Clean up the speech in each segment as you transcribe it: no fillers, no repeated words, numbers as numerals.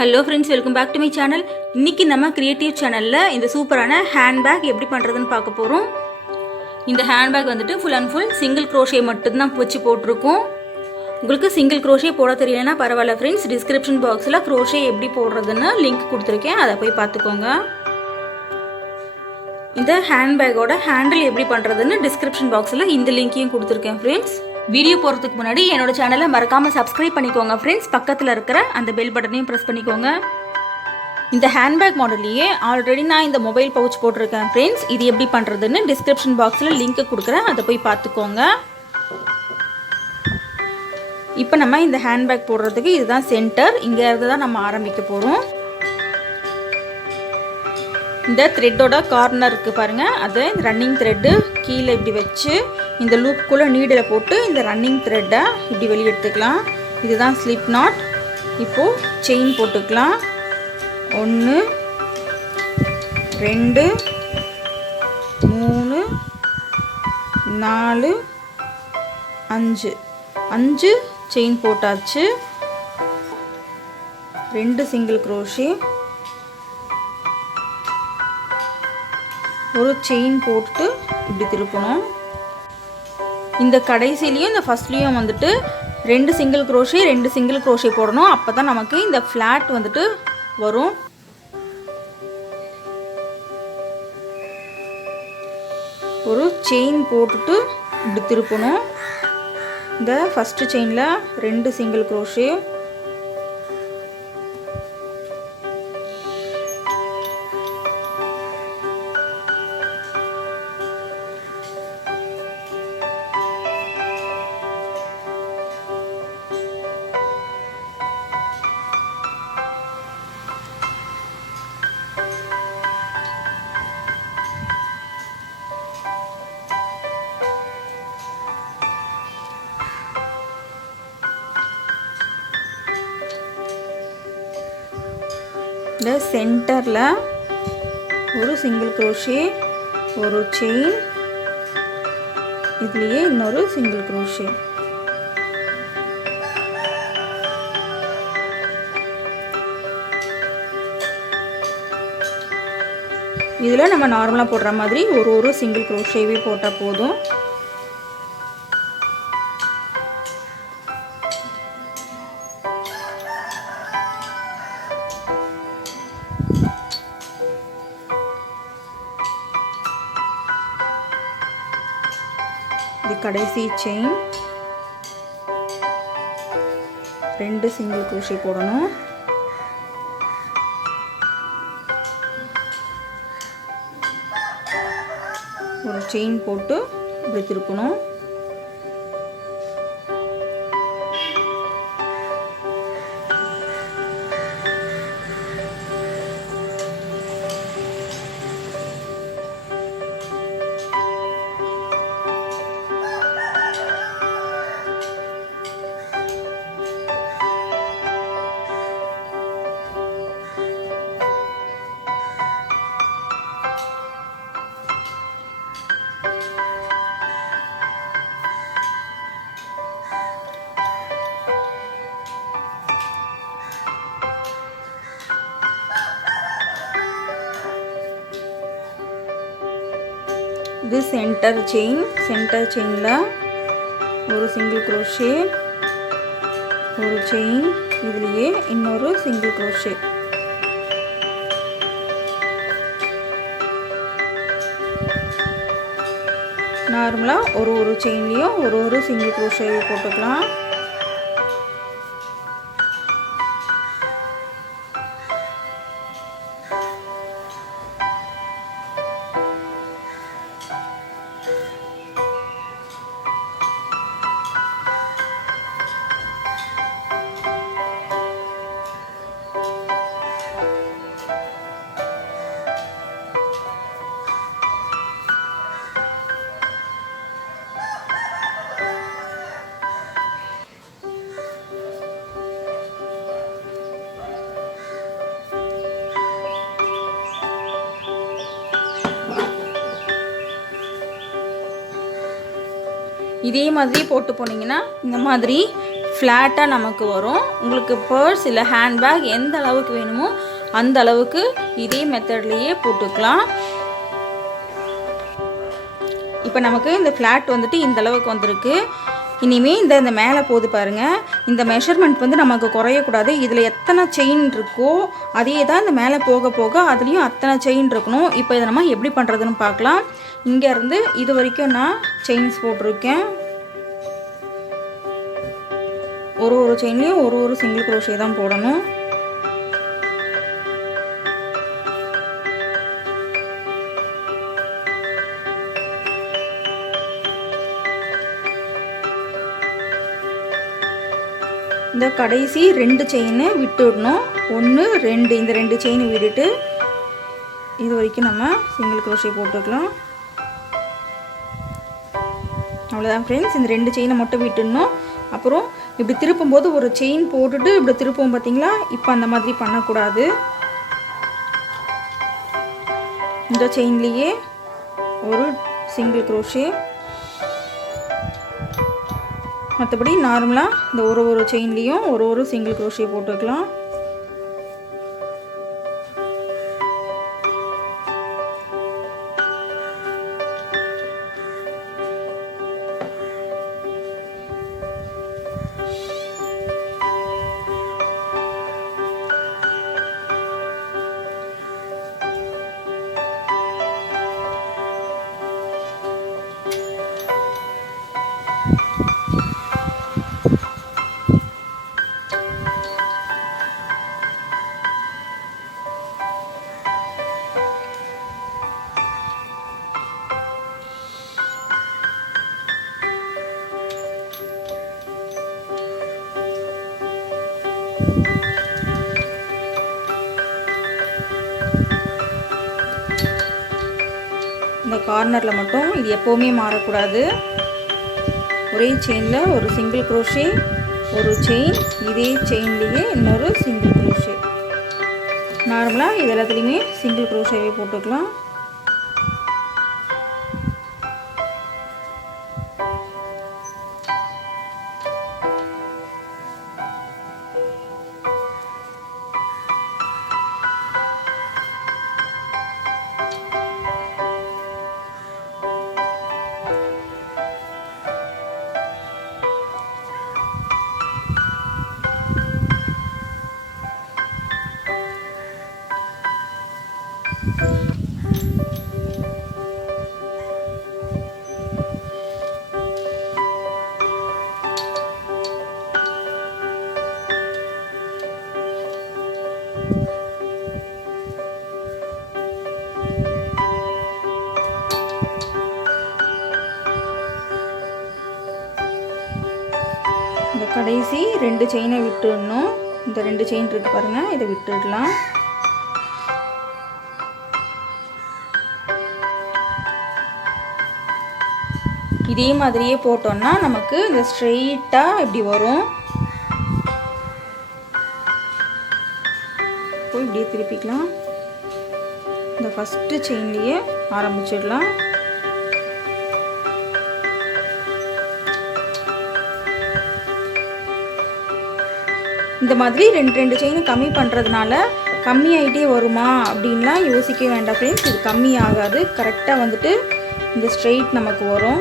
Hello friends, welcome back to my channel. இன்றைக்கி நம்ம creative சேனலில் இந்த சூப்பரான ஹேண்ட்பேக் எப்படி பண்ணுறதுன்னு பார்க்க போகிறோம். இந்த ஹேண்ட்பேக் வந்துட்டு full and full single crochet மட்டும்தான் வச்சு போட்டிருக்கோம். உங்களுக்கு சிங்கிள் க்ரோஷே போட தெரியலன்னா பரவாயில்ல ஃப்ரெண்ட்ஸ், டிஸ்கிரிப்ஷன் பாக்ஸில் க்ரோஷே எப்படி போடுறதுன்னு லிங்க் கொடுத்துருக்கேன், அதை போய் பார்த்துக்கோங்க. இந்த ஹேண்ட்பேக்கோட ஹேண்டில் எப்படி பண்ணுறதுன்னு டிஸ்கிரிப்ஷன் பாக்ஸில் இந்த லிங்க்கையும் கொடுத்துருக்கேன் ஃப்ரெண்ட்ஸ். வீடியோ போகிறதுக்கு முன்னாடி என்னோட சேனலை மறக்காமல் சப்ஸ்கிரைப் பண்ணிக்கோங்க ஃப்ரெண்ட்ஸ். பக்கத்தில் இருக்கிற அந்த பெல் பட்டனையும் ப்ரெஸ் பண்ணிக்கோங்க. இந்த ஹேண்ட்பேக் மாடல்லையே ஆல்ரெடி நான் இந்த மொபைல் பவுச் போட்டிருக்கேன் ஃப்ரெண்ட்ஸ். இது எப்படி பண்ணுறதுன்னு டிஸ்கிரிப்ஷன் பாக்ஸில் லிங்க் கொடுக்குறேன், அதை போய் பார்த்துக்கோங்க. இப்போ நம்ம இந்த ஹேண்ட்பேக் போடுறதுக்கு இதுதான் சென்டர். இங்கே இருந்து தான் நம்ம ஆரம்பிக்க போகிறோம். இந்த த்ரெட்டோட கார்னர் இருக்குது பாருங்கள், அது ரன்னிங் த்ரெட்டு கீழே இப்படி வச்சு இந்த லூப்புக்குள்ளே நீடில் போட்டு இந்த ரன்னிங் த்ரெட்டை இப்படி வெளியே எடுத்துக்கலாம். இதுதான் ஸ்லிப் நாட். இப்போது செயின் போட்டுக்கலாம். 1 2 3 4 5 செயின் போட்டாச்சு. 2 சிங்கிள் க்ரோஷே, ஒரு செயின் போட்டு இப்படி திருப்பணும். இந்த கடைசிலையும் இந்த ஃபர்ஸ்ட்லேயும் வந்துட்டு 2 சிங்கிள் க்ரோஷே போடணும். அப்போ தான் நமக்கு இந்த ஃப்ளாட் வந்துட்டு வரும். ஒரு செயின் போட்டுட்டு இப்படி திருப்பணும். இந்த ஃபஸ்ட்டு செயினில் 2 சிங்கிள் க்ரோஷே, இந்த சென்டரில் ஒரு சிங்கிள் க்ரோஷே, ஒரு செயின், இதுலேயே இன்னொரு சிங்கிள் க்ரோஷே. இதில் நம்ம நார்மலாக போடுற மாதிரி ஒரு சிங்கிள் க்ரோஷேவே போட்டால் போதும். இது கடைசி செயின், 2 சிங்கிள் க்ரோஷே போடணும். ஒரு செயின் போட்டு இப்படி திருப்பணும். இது சென்டர் செயினில் ஒரு சிங்கிள் க்ரோஷே, ஒரு செயின், இதுலேயே இன்னொரு சிங்கிள் க்ரோஷே. நார்மலாக ஒரு செயின்லேயும் ஒரு சிங்கிள் க்ரோஷே போட்டுக்கலாம். இதே மாதிரி போட்டு போனீங்கன்னா இந்த மாதிரி ஃப்ளாட்டாக நமக்கு வரும். உங்களுக்கு பர்ஸ் இல்லை ஹேண்ட்பேக் எந்த அளவுக்கு வேணுமோ அந்த அளவுக்கு இதே மெத்தட்லேயே போட்டுக்கலாம். இப்போ நமக்கு இந்த ஃப்ளாட் வந்துட்டு இந்த அளவுக்கு வந்திருக்கு. இனிமேல் இந்த மேலே போது பாருங்கள், இந்த மெஷர்மெண்ட் வந்து நமக்கு குறையக்கூடாது. இதில் எத்தனை செயின் இருக்கோ அதே தான் இந்த மேலே போக போக அதுலேயும் அத்தனை செயின் இருக்கணும். இப்போ இதை நம்ம எப்படி பண்ணுறதுன்னு பார்க்கலாம். இங்கேருந்து இது வரைக்கும் நான் செயின்ஸ் போட்டிருக்கேன். ஒரு செயின்லேயும் ஒரு சிங்கிள் க்ரோஷே தான் போடணும். இந்த கடைசி 2 செயின் விட்டுடணும். 1 2 இந்த 2 செயின் விட்டுட்டு இது வரைக்கும் நம்ம சிங்கிள் க்ரோஷே போட்டுக்கலாம். அவ்வளோதான் ஃப்ரெண்ட்ஸ். இந்த 2 செயினை மட்டும் விட்டுடணும். அப்புறம் இப்படி திருப்பும்போது ஒரு செயின் போட்டுட்டு இப்படி திருப்போம் பார்த்தீங்களா, இப்போ அந்த மாதிரி பண்ணக்கூடாது. இந்த செயின்லேயே ஒரு சிங்கிள் க்ரோஷே, மற்றபடி நார்மலாக இந்த ஒரு செயின்லேயும் ஒரு சிங்கிள் க்ரோஷே போட்டுக்கலாம். இந்த கார்னரில் மட்டும் இது எப்போவுமே மாறக்கூடாது. ஒரே செயினில் ஒரு சிங்கிள் க்ரோஷே, ஒரு செயின், இதே செயின்லேயே இன்னொரு சிங்கிள் க்ரோஷே. நார்மலாக இது எல்லாத்துலேயுமே சிங்கிள் க்ரோஷேவே போட்டுக்கலாம். இந்த கடைசி 2 செயினை விட்டுடணும். இந்த 2 செயின் இருக்கு பாருங்கள், இதை விட்டுடலாம். இதே மாதிரியே போட்டோம்னா நமக்கு இந்த ஸ்ட்ரெயிட்டாக இப்படி வரும். இப்போ இப்படியே திருப்பிக்கலாம். இந்த ஃபஸ்ட்டு செயின்லேயே ஆரம்பிச்சிடலாம். இந்த மாதிரி 2 செயின் கம்மி பண்ணுறதுனால கம்மி ஆகிட்டே வருமா அப்படின்லாம் யோசிக்க வேண்டாம் ஃப்ரெண்ட்ஸ். இது கம்மி ஆகாது. கரெக்டாக வந்துட்டு இந்த ஸ்ட்ரெயிட் நமக்கு வரும்.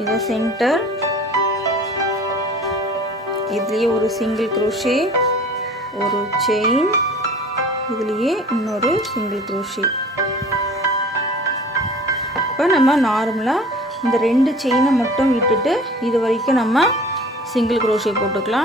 இது சென்டர், இதுலேயே ஒரு சிங்கிள் க்ரோஷே, ஒரு செயின், இதுலேயே இன்னொரு சிங்கிள் க்ரோஷே. நம்ம நார்மலாக இந்த 2 செயினை மட்டும் விட்டுட்டு இது வரைக்கும் நம்ம சிங்கிள் க்ரோஷே போட்டுக்கலாம்.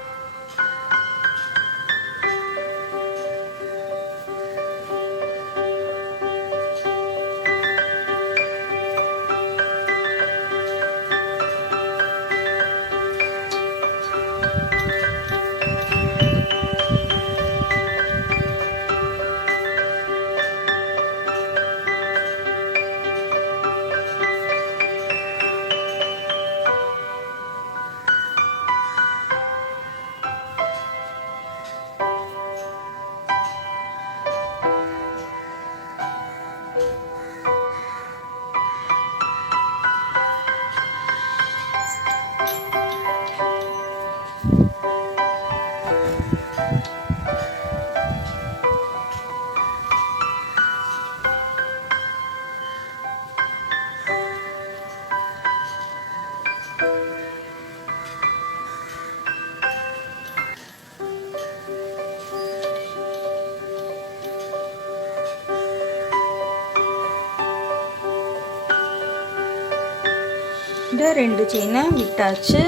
இந்த 2 செயினை விட்டாச்சு.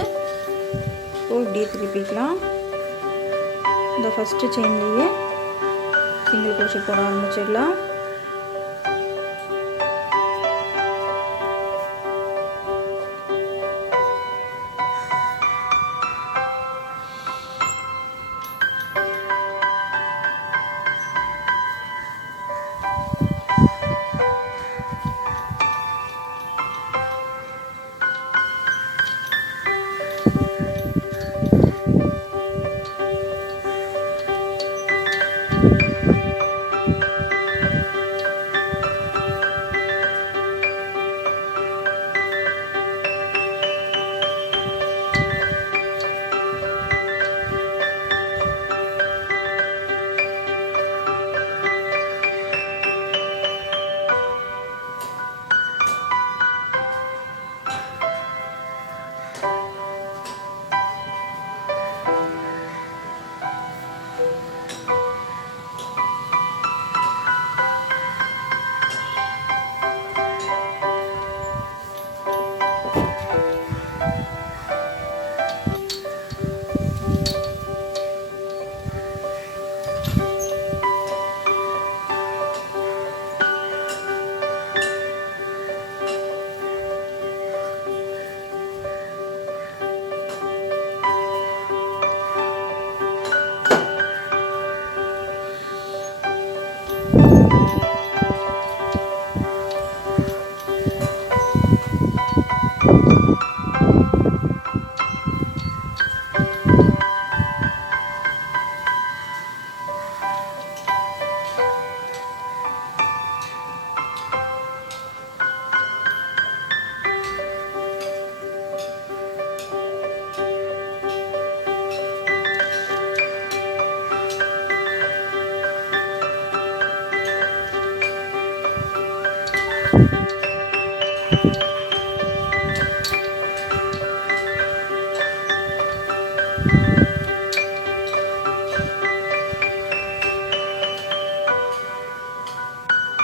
இப்படியே திருப்பிக்கலாம். இந்த ஃபஸ்ட்டு செயின்லேயே சிங்கிள் க்ரோஷே போட ஆரம்பிச்சிடலாம்.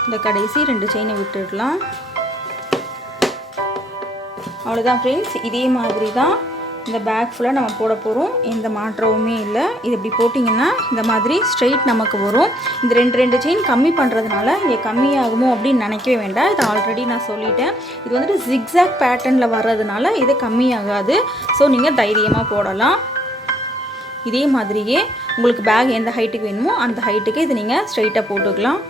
இந்த கடைசி 2 செயினை விட்டுடலாம். அவ்வளோதான் ஃப்ரெண்ட்ஸ். இதே மாதிரி தான் இந்த பேக் ஃபுல்லாக நம்ம போட போகிறோம். எந்த மாற்றமுமே இல்லை. இது இப்படி போட்டிங்கன்னா இந்த மாதிரி ஸ்ட்ரெயிட் நமக்கு வரும். இந்த 2 செயின் கம்மி பண்ணுறதுனால இங்கே கம்மியாகுமோ அப்படின்னு நினைக்கவே வேண்டாம். இது ஆல்ரெடி நான் சொல்லிட்டேன். இது வந்துட்டு ஜிக்ஸாக் பேட்டர்னில் வர்றதுனால இது கம்மியாகாது. ஸோ நீங்கள் தைரியமாக போடலாம். இதே மாதிரியே உங்களுக்கு பேக் எந்த ஹைட்டுக்கு வேணுமோ அந்த ஹைட்டுக்கு இது நீங்கள் ஸ்ட்ரெயிட்டாக போட்டுக்கலாம்.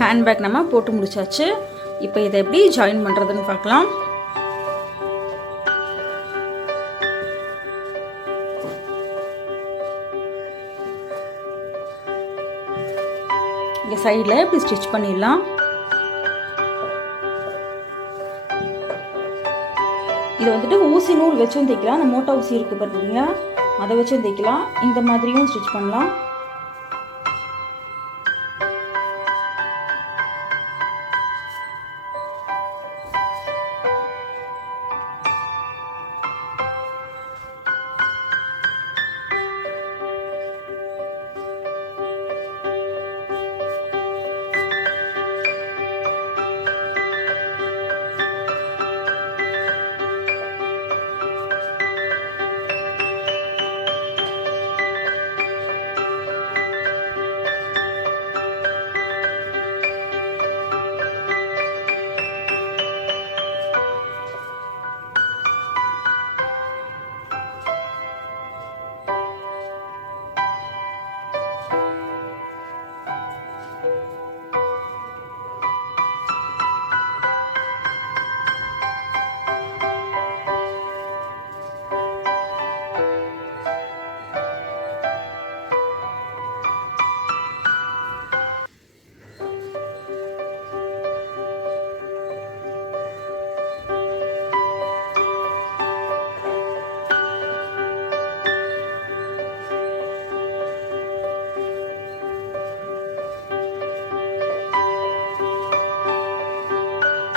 ஹேண்ட்பேக் நம்ம போட்டு முடிச்சாச்சு. இப்போ இதை எப்படி ஜாயின் பண்ணுறதுன்னு பார்க்கலாம். இங்கே சைடில் இப்படி ஸ்டிச் பண்ணிடலாம். இதை வந்துட்டு ஊசி நூல் வச்சும் தைக்கலாம். அந்த மோட்டா ஊசி இருக்குது பார்த்தீங்களா, அதை வச்சும் தைக்கலாம். இந்த மாதிரியும் ஸ்டிச் பண்ணலாம்.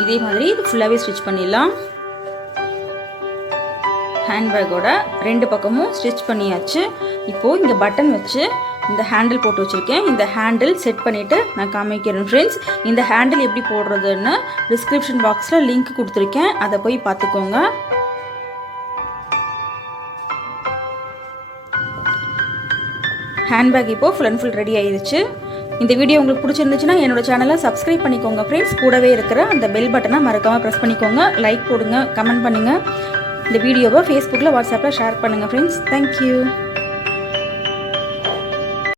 இதே மாதிரி இது ஃபுல்லாகவே ஸ்டிச் பண்ணிடலாம். ஹேண்ட்பேக்கோட 2 பக்கமும் ஸ்டிச் பண்ணியாச்சு. இப்போது இங்கே பட்டன் வச்சு இந்த ஹேண்டில் போட்டு வச்சுருக்கேன். இந்த ஹேண்டில் செட் பண்ணிவிட்டு நான் காமிக்கிறேன் ஃப்ரெண்ட்ஸ். இந்த ஹேண்டில் எப்படி போடுறதுன்னு டிஸ்கிரிப்ஷன் பாக்ஸில் லிங்க் கொடுத்துருக்கேன், அதை போய் பார்த்துக்கோங்க. ஹேண்ட்பேக் இப்போது ஃபுல் அண்ட் ஃபுல் ரெடி ஆயிடுச்சு. இந்த வீடியோ உங்களுக்கு பிடிச்சிருந்துச்சுன்னா என்னோட சேனலை சப்ஸ்கிரைப் பண்ணிக்கோங்க ஃப்ரெண்ட்ஸ். கூடவே இருக்கிற அந்த பெல் பட்டனை மறக்காமல் ப்ரெஸ் பண்ணிக்கோங்க. லைக் போடுங்க, கமெண்ட் பண்ணுங்கள். இந்த வீடியோவை ஃபேஸ்புக்கில் வாட்ஸ்அப்பில் ஷேர் பண்ணுங்கள் ஃப்ரெண்ட்ஸ். தேங்க்யூ.